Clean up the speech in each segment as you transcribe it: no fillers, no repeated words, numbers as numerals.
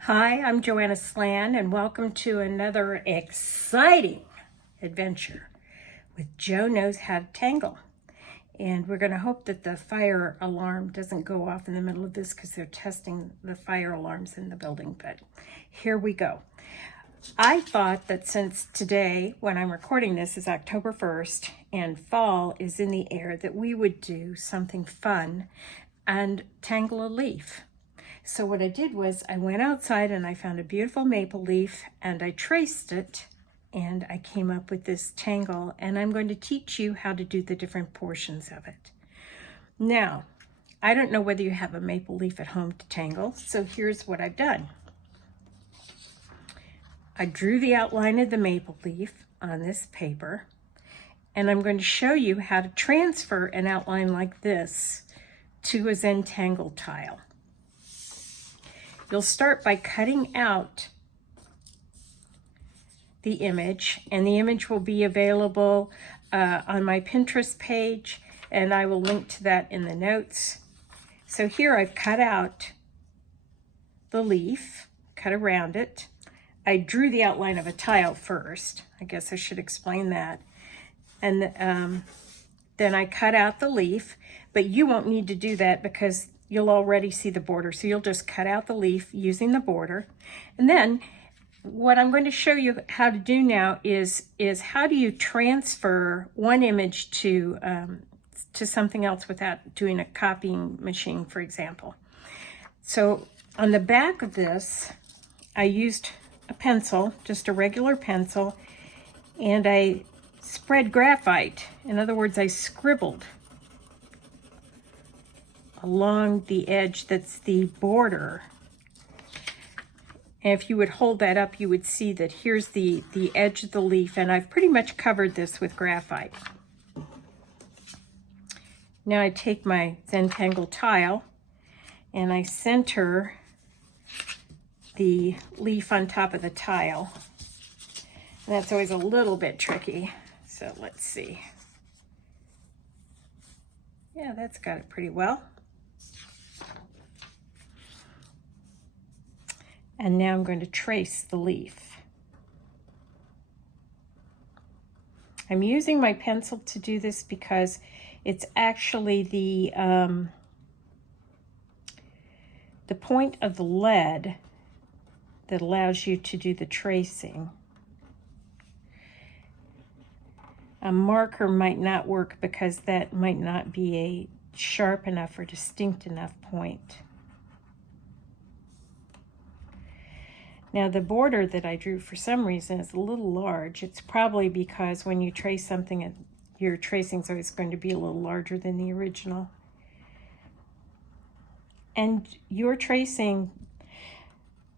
Hi, I'm Joanna Slan, and welcome to another exciting adventure with Joe Knows How to Tangle. And we're going to hope that the fire alarm doesn't go off in the middle of this because they're testing the fire alarms in the building. But here we go. I thought that since today, when I'm recording this, is October 1st and fall is in the air, that we would do something fun and tangle a leaf. So what I did was I went outside and I found a beautiful maple leaf and I traced it and I came up with this tangle, and I'm going to teach you how to do the different portions of it. Now, I don't know whether you have a maple leaf at home to tangle, so here's what I've done. I drew the outline of the maple leaf on this paper, and I'm going to show you how to transfer an outline like this to a Zentangle tile. You'll start by cutting out the image, and the image will be available on my Pinterest page, and I will link to that in the notes. So here I've cut out the leaf, cut around it. I drew the outline of a tile first. I guess I should explain that. And then I cut out the leaf, but you won't need to do that because you'll already see the border. So you'll just cut out the leaf using the border. And then what I'm going to show you how to do now is how do you transfer one image to something else without doing a copying machine, for example. So on the back of this, I used a pencil, just a regular pencil, and I spread graphite. In other words, I scribbled along the edge that's the border. And if you would hold that up, you would see that here's the edge of the leaf, and I've pretty much covered this with graphite. Now I take my Zentangle tile and I center the leaf on top of the tile. And that's always a little bit tricky. So let's see. Yeah, that's got it pretty well. And now I'm going to trace the leaf. I'm using my pencil to do this because it's actually the point of the lead that allows you to do the tracing. A marker might not work because that might not be a sharp enough or distinct enough point. Now the border that I drew for some reason is a little large. It's probably because when you trace something, your tracing is always going to be a little larger than the original. And your tracing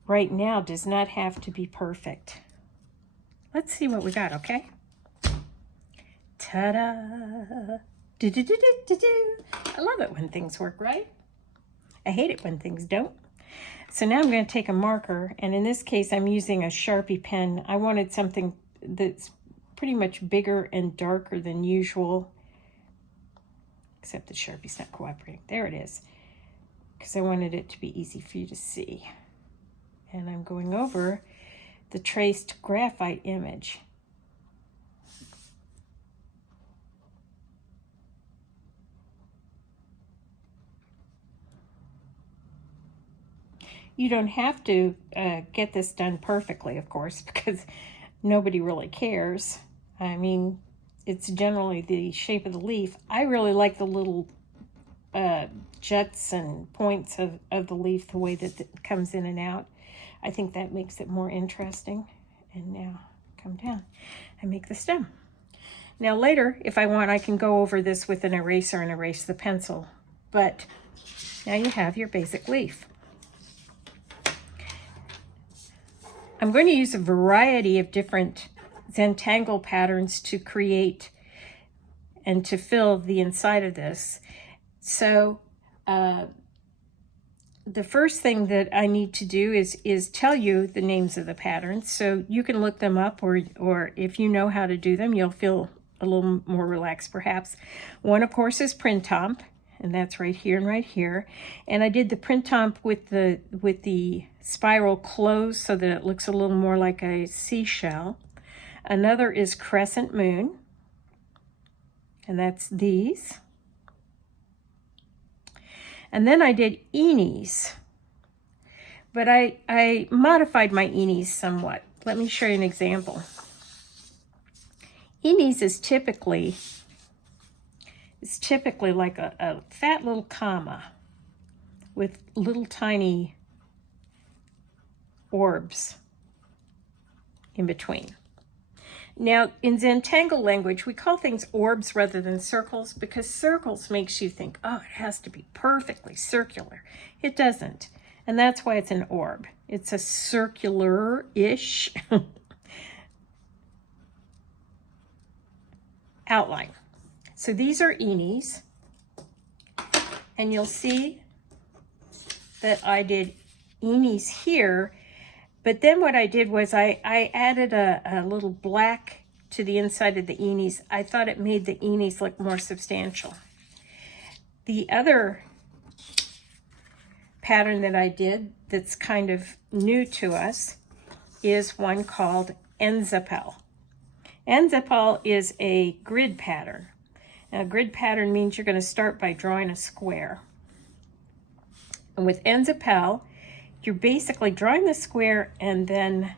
right now does not have to be perfect. Let's see what we got, okay? Ta-da! Do-do-do-do-do-do. I love it when things work right. I hate it when things don't. So now I'm going to take a marker, and in this case I'm using a Sharpie pen. I wanted something that's pretty much bigger and darker than usual, except the Sharpie's not cooperating. There it is, because I wanted it to be easy for you to see. And I'm going over the traced graphite image. You don't have to get this done perfectly, of course, because nobody really cares. I mean, it's generally the shape of the leaf. I really like the little juts and points of the leaf, the way that it comes in and out. I think that makes it more interesting. And now, come down. I make the stem. Now later, if I want, I can go over this with an eraser and erase the pencil. But now you have your basic leaf. I'm going to use a variety of different Zentangle patterns to create and to fill the inside of this. So the first thing that I need to do is tell you the names of the patterns, so you can look them up, or if you know how to do them, you'll feel a little more relaxed perhaps. One, of course, is Printemps, and that's right here and right here. And I did the printemps with the spiral closed so that it looks a little more like a seashell. Another is crescent moon, and that's these. And then I did eenies, but I modified my eenies somewhat. Let me show you an example. Eenies is typically like a fat little comma with little tiny orbs in between. Now, in Tangle language, we call things orbs rather than circles because circles makes you think, oh, it has to be perfectly circular. It doesn't. And that's why it's an orb. It's a circular-ish outline. So these are eenies. And you'll see that I did eenies here. But then what I did was I added a little black to the inside of the eenies. I thought it made the eenies look more substantial. The other pattern that I did that's kind of new to us is one called Enzapel. Enzapel is a grid pattern. Now, a grid pattern means you're going to start by drawing a square. And with Enzapel, you're basically drawing the square and then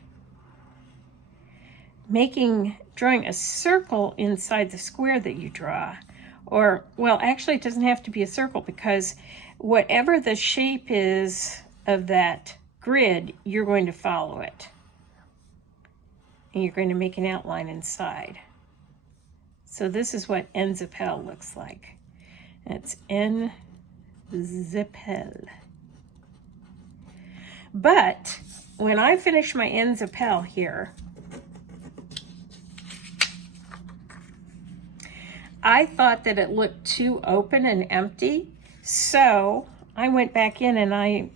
drawing a circle inside the square that you draw. Or, well, actually it doesn't have to be a circle because whatever the shape is of that grid, you're going to follow it. And you're going to make an outline inside. So this is what Enzapel looks like. It's Enzapel. But when I finish my Enzapel here, I thought that it looked too open and empty, so I went back in and I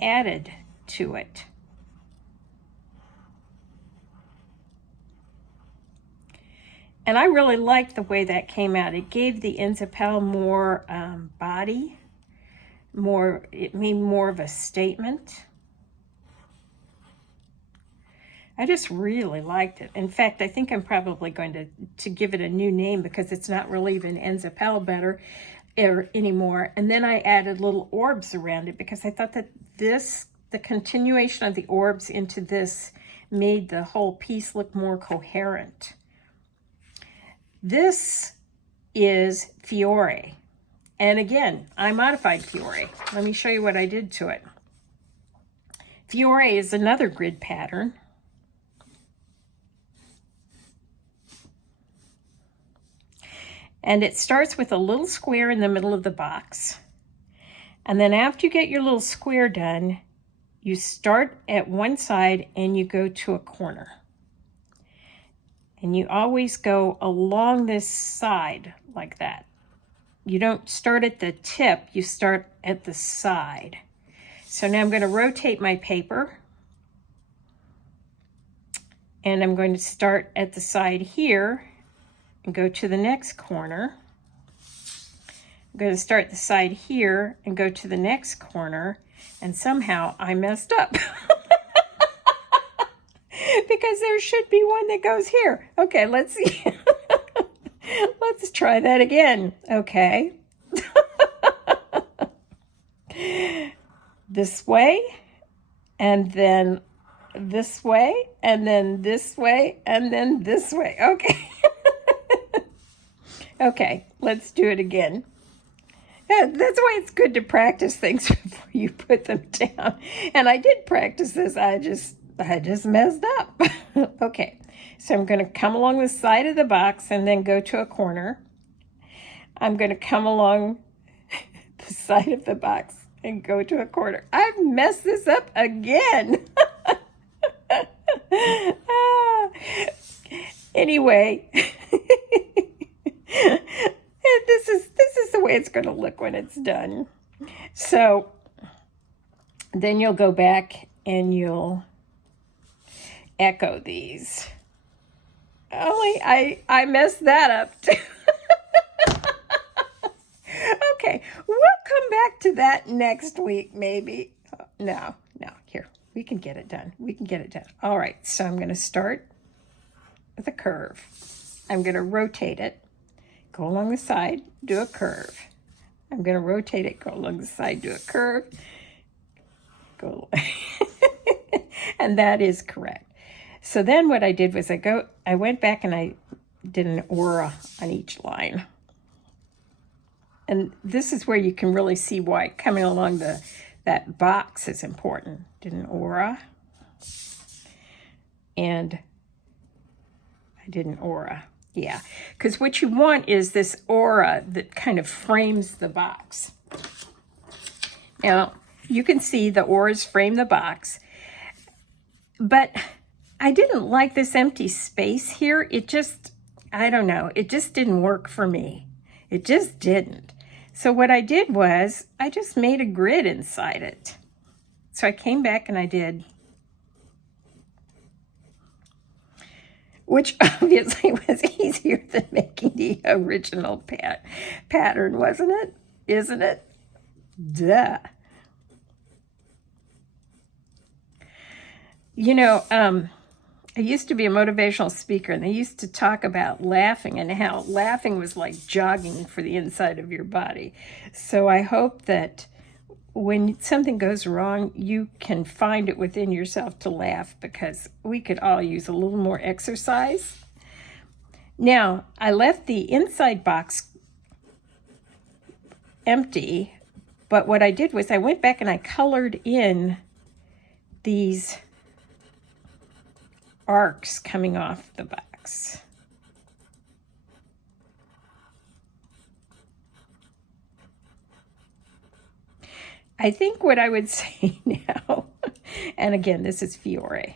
added to it. And I really liked the way that came out. It gave the Enzapel more body. It made more of a statement. I just really liked it. In fact, I think I'm probably going to give it a new name because it's not really even Enzapel anymore. And then I added little orbs around it because I thought that the continuation of the orbs into this made the whole piece look more coherent. This is Fiore. And again, I modified Fiore. Let me show you what I did to it. Fiore is another grid pattern. And it starts with a little square in the middle of the box. And then after you get your little square done, you start at one side and you go to a corner. And you always go along this side like that. You don't start at the tip, you start at the side. So now I'm going to rotate my paper. And I'm going to start at the side here and go to the next corner. I'm going to start the side here and go to the next corner. And somehow I messed up. Because there should be one that goes here. Okay, let's see. Let's try that again. Okay. This way, and then this way, and then this way, and then this way. Okay. Okay, let's do it again. Yeah, that's why it's good to practice things before you put them down. And I did practice this. I just messed up. Okay, so I'm going to come along the side of the box and then go to a corner. I'm going to come along the side of the box and go to a corner. I've messed this up again. Anyway, this is the way it's going to look when it's done. So then you'll go back and you'll echo these. Only I messed that up too. back to that next week, maybe. No, here, we can get it done. We can get it done. All right, so I'm going to start with a curve. I'm going to rotate it, go along the side, do a curve. I'm going to rotate it, go along the side, do a curve, go. And that is correct. So then what I did was I went back and I did an aura on each line. And this is where you can really see why coming along that box is important. Did an aura. And I did an aura. Yeah, because what you want is this aura that kind of frames the box. Now, you can see the auras frame the box, but I didn't like this empty space here. It just, I don't know, it just didn't work for me. It just didn't. So what I did was I just made a grid inside it. So I came back and I did, which obviously was easier than making the original pattern, wasn't it? Isn't it? Duh. You know, I used to be a motivational speaker, and they used to talk about laughing and how laughing was like jogging for the inside of your body. So I hope that when something goes wrong, you can find it within yourself to laugh, because we could all use a little more exercise. Now, I left the inside box empty, but what I did was I went back and I colored in these arcs coming off the box. I think what I would say now, and again, this is Fiore,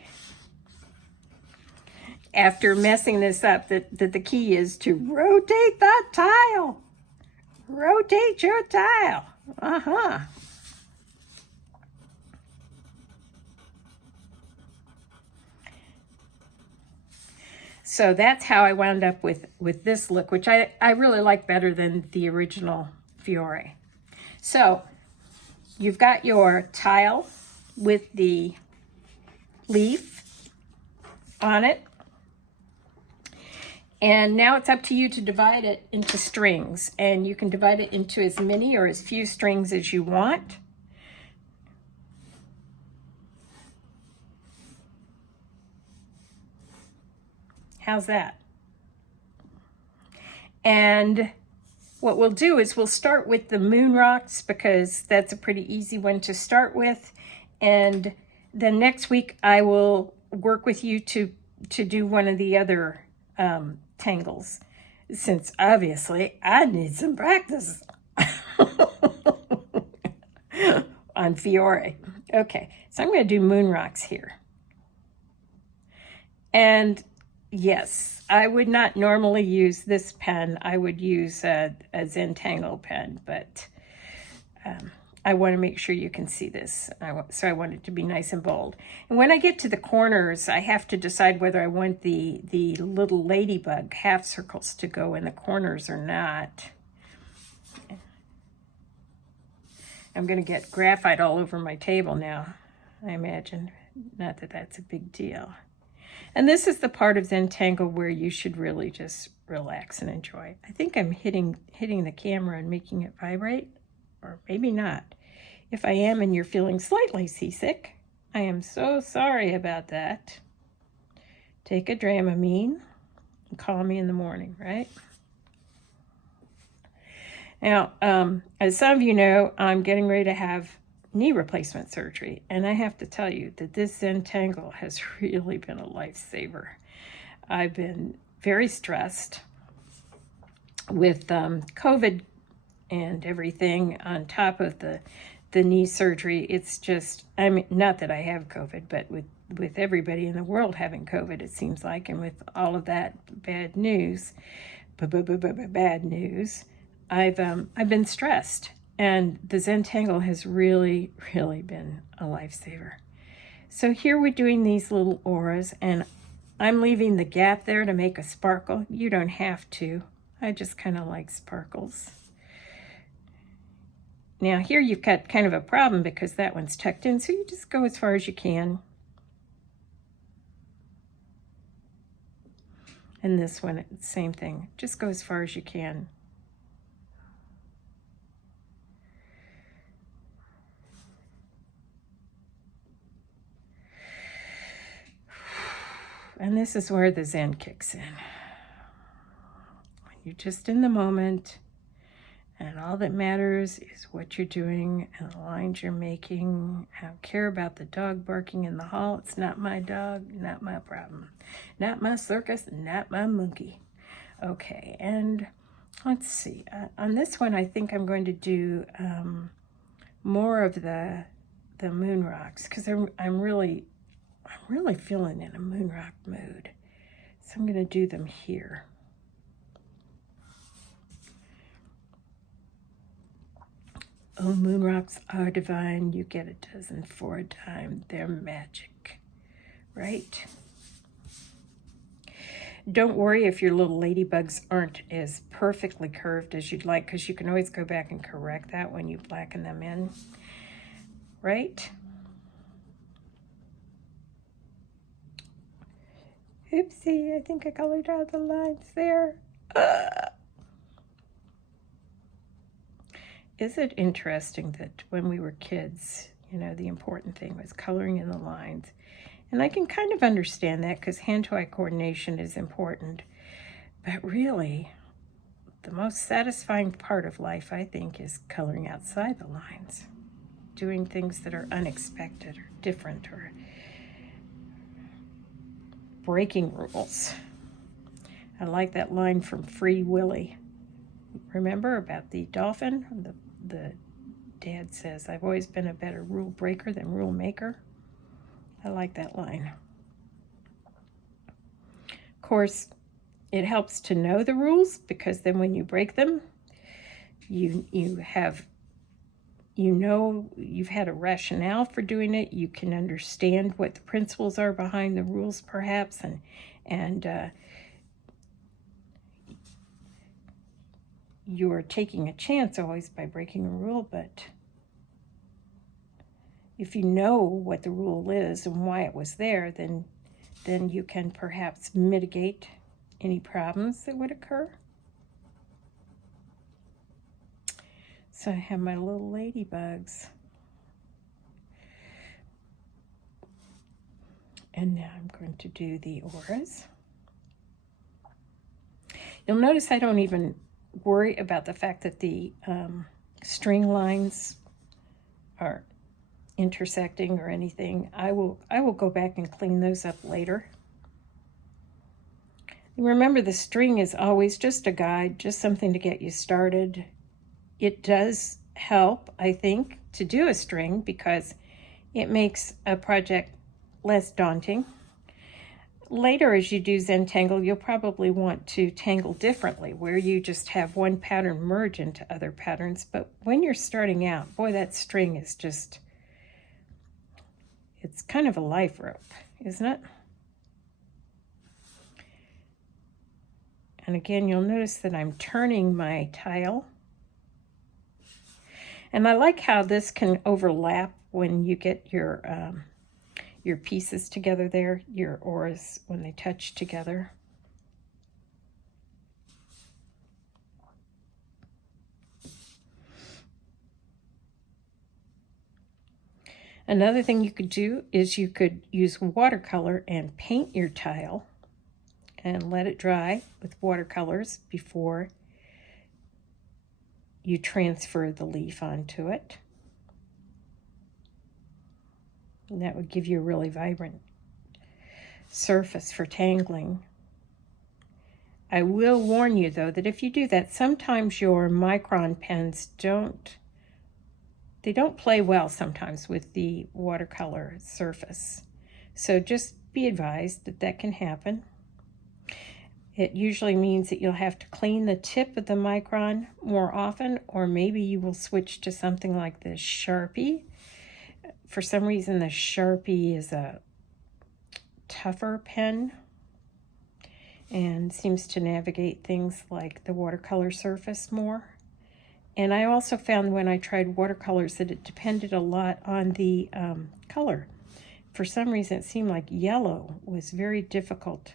after messing this up, that the key is to rotate that tile. Rotate your tile. So that's how I wound up with this look, which I really like better than the original Fiore. So you've got your tile with the leaf on it. And now it's up to you to divide it into strings. And you can divide it into as many or as few strings as you want. How's that? And what we'll do is we'll start with the moon rocks, because that's a pretty easy one to start with. And then next week I will work with you to do one of the other tangles, since obviously I need some practice on Fiore. Okay, so I'm going to do moon rocks here. And yes, I would not normally use this pen. I would use a Tangle pen, but I want to make sure you can see this. So I want it to be nice and bold. And when I get to the corners, I have to decide whether I want the little ladybug half circles to go in the corners or not. I'm going to get graphite all over my table now, I imagine. Not that that's a big deal. And this is the part of Zentangle where you should really just relax and enjoy. I think I'm hitting the camera and making it vibrate, or maybe not. If I am and you're feeling slightly seasick, I am so sorry about that. Take a Dramamine and call me in the morning, right? Now, as some of you know, I'm getting ready to have knee replacement surgery, and I have to tell you that this Zentangle has really been a lifesaver. I've been very stressed with COVID and everything on top of the knee surgery. It's just, I mean, not that I have COVID, but with everybody in the world having COVID, it seems like, and with all of that bad news, bad news, I've been stressed. And the Zentangle has really, really been a lifesaver. So here we're doing these little auras, and I'm leaving the gap there to make a sparkle. You don't have to. I just kind of like sparkles. Now here you've got kind of a problem because that one's tucked in, so you just go as far as you can. And this one, same thing. Just go as far as you can. And this is where the Zen kicks in. When you're just in the moment, and all that matters is what you're doing and the lines you're making. I don't care about the dog barking in the hall. It's not my dog, not my problem. Not my circus, not my monkey. Okay, and let's see. On this one, I think I'm going to do more of the moon rocks because I'm really feeling in a moon rock mood. So I'm going to do them here. Oh, moon rocks are divine. You get a dozen for a dime. They're magic, right? Don't worry if your little ladybugs aren't as perfectly curved as you'd like, because you can always go back and correct that when you blacken them in, right? Oopsie, I think I colored out the lines there. Is it interesting that when we were kids, you know, the important thing was coloring in the lines? And I can kind of understand that because hand-to-eye coordination is important. But really, the most satisfying part of life, I think, is coloring outside the lines. Doing things that are unexpected or different or breaking rules. I like that line from Free Willy. Remember about the dolphin? The dad says, "I've always been a better rule breaker than rule maker." I like that line. Of course, it helps to know the rules because then when you break them, you've had a rationale for doing it. You can understand what the principles are behind the rules, perhaps, and you're taking a chance always by breaking a rule, but if you know what the rule is and why it was there, then you can perhaps mitigate any problems that would occur. So I have my little ladybugs. And now I'm going to do the auras. You'll notice I don't even worry about the fact that the string lines are intersecting or anything. I will go back and clean those up later. Remember, the string is always just a guide, just something to get you started. It does help, I think, to do a string because it makes a project less daunting. Later, as you do Zentangle, you'll probably want to tangle differently, where you just have one pattern merge into other patterns. But when you're starting out, boy, that string is just, it's kind of a life rope, isn't it? And again, you'll notice that I'm turning my tile. And I like how this can overlap when you get your pieces together there, your auras, when they touch together. Another thing you could do is you could use watercolor and paint your tile and let it dry with watercolors before you transfer the leaf onto it. And that would give you a really vibrant surface for tangling. I will warn you, though, that if you do that, sometimes your micron pens don't play well sometimes with the watercolor surface. So just be advised that that can happen. It usually means that you'll have to clean the tip of the micron more often, or maybe you will switch to something like the Sharpie. For some reason, the Sharpie is a tougher pen and seems to navigate things like the watercolor surface more. And I also found when I tried watercolors that it depended a lot on the color. For some reason, it seemed like yellow was very difficult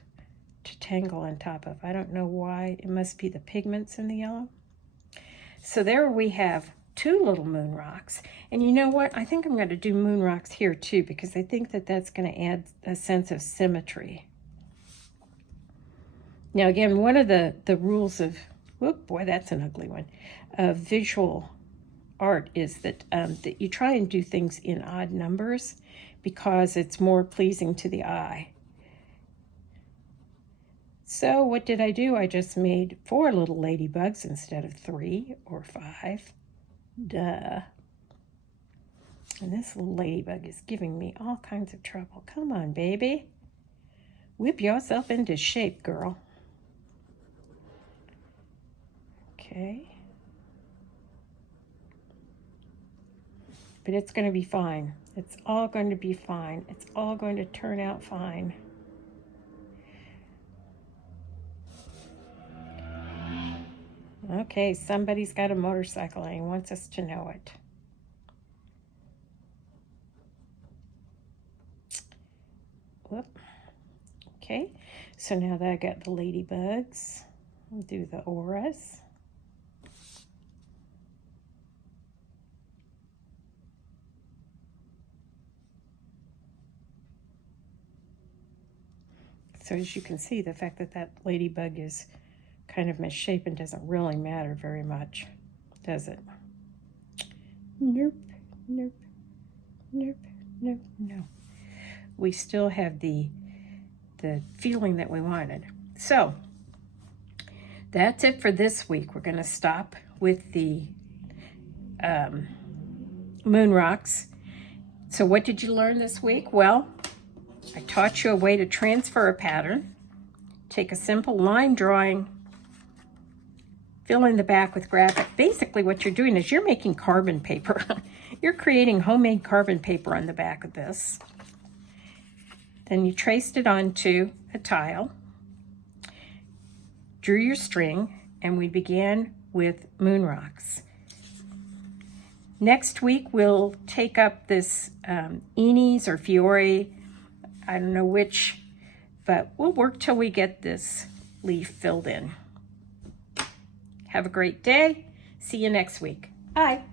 to tangle on top of. I don't know why. It must be the pigments in the yellow. So there we have 2 little moon rocks. And you know what? I think I'm going to do moon rocks here too, because I think that that's going to add a sense of symmetry. Now again, one of the rules of, whoop, boy, that's an ugly one, of visual art is that, that you try and do things in odd numbers because it's more pleasing to the eye. So what did I do? I just made 4 little ladybugs instead of 3 or 5. Duh. And this little ladybug is giving me all kinds of trouble. Come on, baby. Whip yourself into shape, girl. Okay. But it's going to be fine. It's all going to be fine. It's all going to turn out fine. Okay, somebody's got a motorcycle and he wants us to know it. Whoop. Okay, so now that I got the ladybugs, I'll do the auras. So as you can see, the fact that that ladybug is kind of misshapen doesn't really matter very much, does it? Nope, nope, nope, nope, no. We still have the feeling that we wanted. So that's it for this week. We're going to stop with the moon rocks. So what did you learn this week? Well, I taught you a way to transfer a pattern. Take a simple line drawing, fill in the back with graphic. Basically what you're doing is you're making carbon paper. You're creating homemade carbon paper on the back of this. Then you traced it onto a tile, drew your string, and we began with moon rocks. Next week we'll take up this Enis or Fiore, I don't know which, but we'll work till we get this leaf filled in. Have a great day. See you next week. Bye.